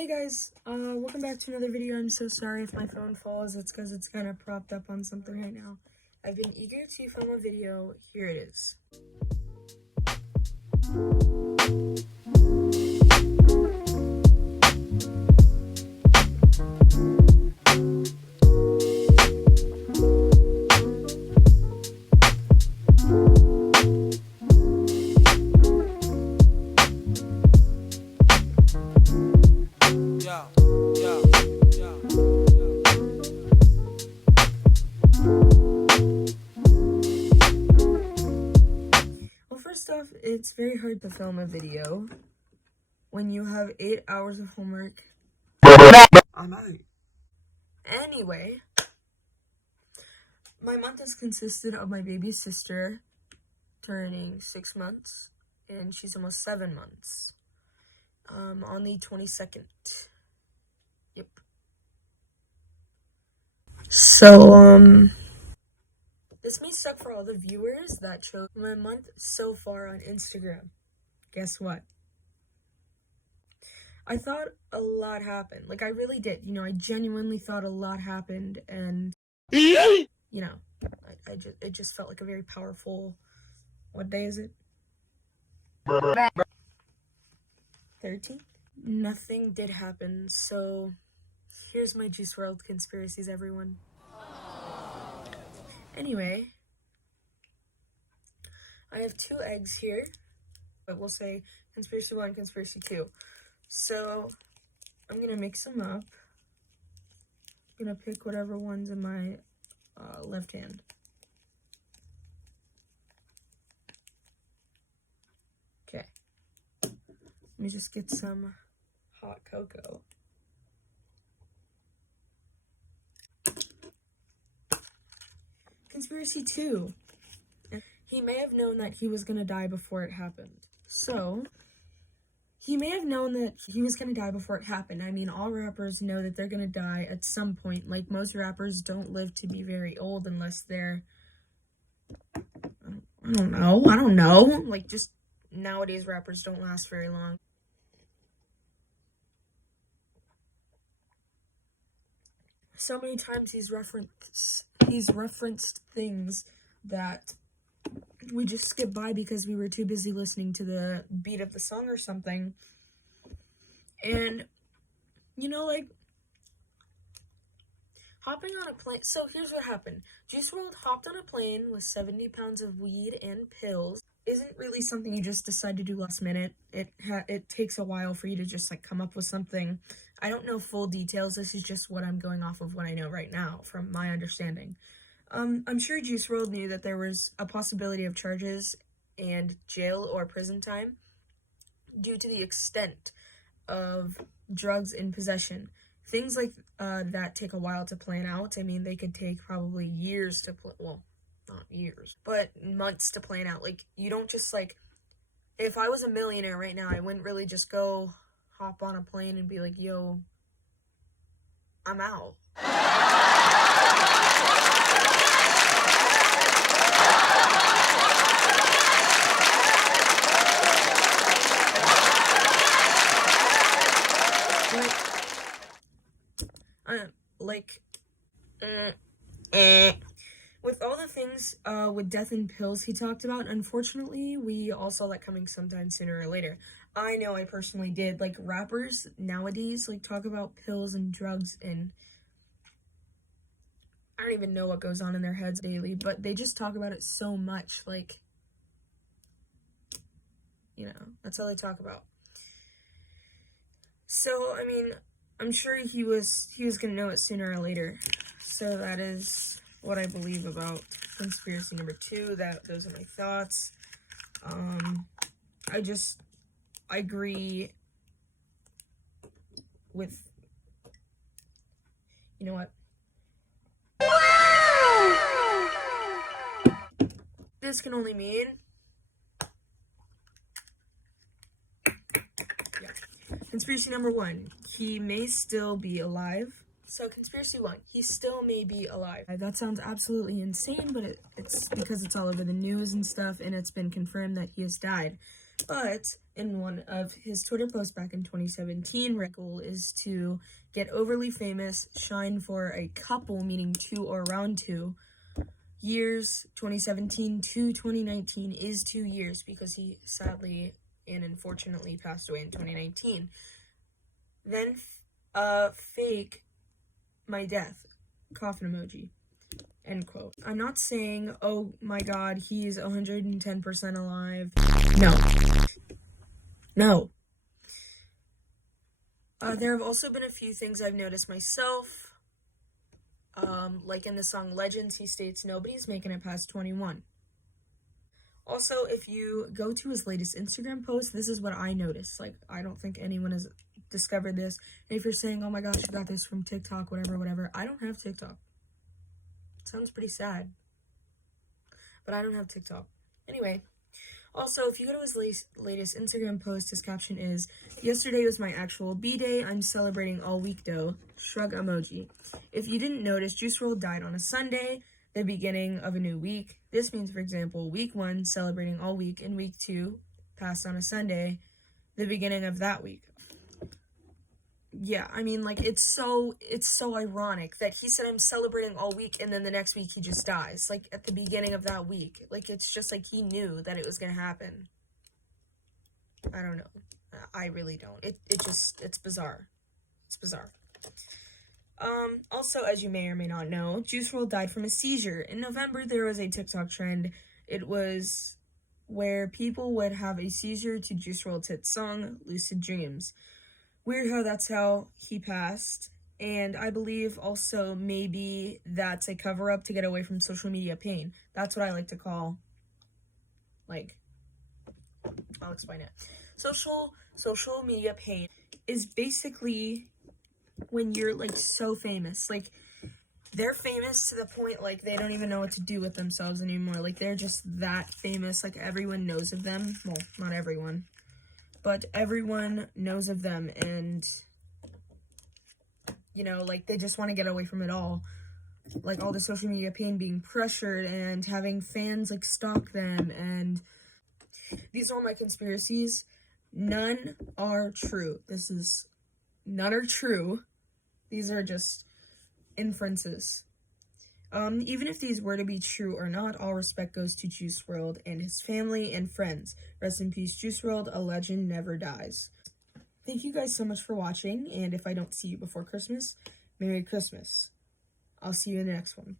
Hey guys, welcome back to another video. I'm so sorry if my phone falls. It's because it's kind of propped up on something right now. I've been eager to film a video. Here it is. First off, it's very hard to film a video when you have 8 hours of homework. I'm out. Anyway, my month has consisted of my baby sister turning 6 months, and she's almost 7 months. On the 22nd. Yep. So, this may suck for all the viewers that chose my month so far on Instagram. Guess what? I thought a lot happened. Like, I really did. You know, I genuinely thought a lot happened, and, you know, it just felt like a very powerful, what day is it? 13th? Nothing did happen, so here's my Juice WRLD conspiracies, everyone. Anyway, I have 2 eggs here, but we'll say conspiracy 1, conspiracy 2. So, I'm gonna mix them up. I'm gonna pick whatever one's in my left hand. Okay. Let me just get some hot cocoa. Conspiracy 2. He may have known that he was gonna die before it happened. So, he may have known that he was gonna die before it happened. I mean, all rappers know that they're gonna die at some point. Like, most rappers don't live to be very old unless they're... I don't know. Like, just nowadays rappers don't last very long. So many times he's referenced things that we just skipped by because we were too busy listening to the beat of the song or something. And, you know, like, hopping on a plane. So here's what happened. Juice WRLD hopped on a plane with 70 pounds of weed and pills. Isn't really something you just decide to do last minute. It takes a while for you to just, like, come up with something. I don't know full details. This is just what I'm going off of what I know right now from my understanding. I'm sure Juice WRLD knew that there was a possibility of charges and jail or prison time due to the extent of drugs in possession. Things like that take a while to plan out. I mean, they could take probably years to well, not years, but months to plan out. Like, you don't just, like, if I was a millionaire right now, I wouldn't really just go hop on a plane and be like, yo, I'm out. With all the things with death and pills he talked about, unfortunately, we all saw that coming sometime sooner or later. I know I personally did. Like, rappers nowadays, like, talk about pills and drugs, and I don't even know what goes on in their heads daily, but they just talk about it so much. Like, you know, that's all they talk about. So, I mean, I'm sure he was gonna know it sooner or later. So that is what I believe about conspiracy number 2. Those are my thoughts. I agree with, you know what? This can only mean, conspiracy number 1, he may still be alive. So, conspiracy 1, he still may be alive. That sounds absolutely insane, but it's because it's all over the news and stuff, and it's been confirmed that he has died. But in one of his Twitter posts back in 2017. Rick's goal is to get overly famous, shine for a couple, meaning 2 or around 2 years. 2017 to 2019 is 2 years because he sadly and unfortunately passed away in 2019. Then fake my death, coffin emoji, end quote. I'm not saying, oh my god, he's 110% alive. No. There have also been a few things I've noticed myself. Like in the song Legends, he states nobody's making it past 21. Also, if you go to his latest Instagram post, this is what I noticed. Like, I don't think anyone has discovered this. And if you're saying, oh my gosh, you got this from TikTok, whatever, I don't have TikTok. It sounds pretty sad. But I don't have TikTok. Anyway, also, if you go to his latest Instagram post, his caption is, yesterday was my actual B-day. I'm celebrating all week, though. Shrug emoji. If you didn't notice, Juice WRLD died on a Sunday, the beginning of a new week. This means, for example, week 1, celebrating all week, and week 2, passed on a Sunday, the beginning of that week. Yeah, I mean, like, it's so ironic that he said I'm celebrating all week, and then the next week he just dies, like, at the beginning of that week. Like, it's just like he knew that it was gonna happen. I don't know. I really don't. It's bizarre. It's bizarre. Also, as you may or may not know, Juice WRLD died from a seizure. In November, there was a TikTok trend. It was where people would have a seizure to Juice WRLD's hit song, Lucid Dreams. Weird how that's how he passed. And I believe also maybe that's a cover-up to get away from social media pain. That's what I like to call, like, I'll explain it. Social media pain is basically when you're, like, so famous. Like, they're famous to the point, like, they don't even know what to do with themselves anymore. Like, they're just that famous. Like, everyone knows of them. Well, not everyone. But everyone knows of them, and, you know, like, they just want to get away from it all. Like, all the social media pain, being pressured, and having fans, like, stalk them, and these are all my conspiracies. None are true. None are true. These are just inferences. Even if these were to be true or not, all respect goes to Juice WRLD and his family and friends. Rest in peace, Juice WRLD, a legend never dies. Thank you guys so much for watching, and if I don't see you before Christmas, Merry Christmas. I'll see you in the next one.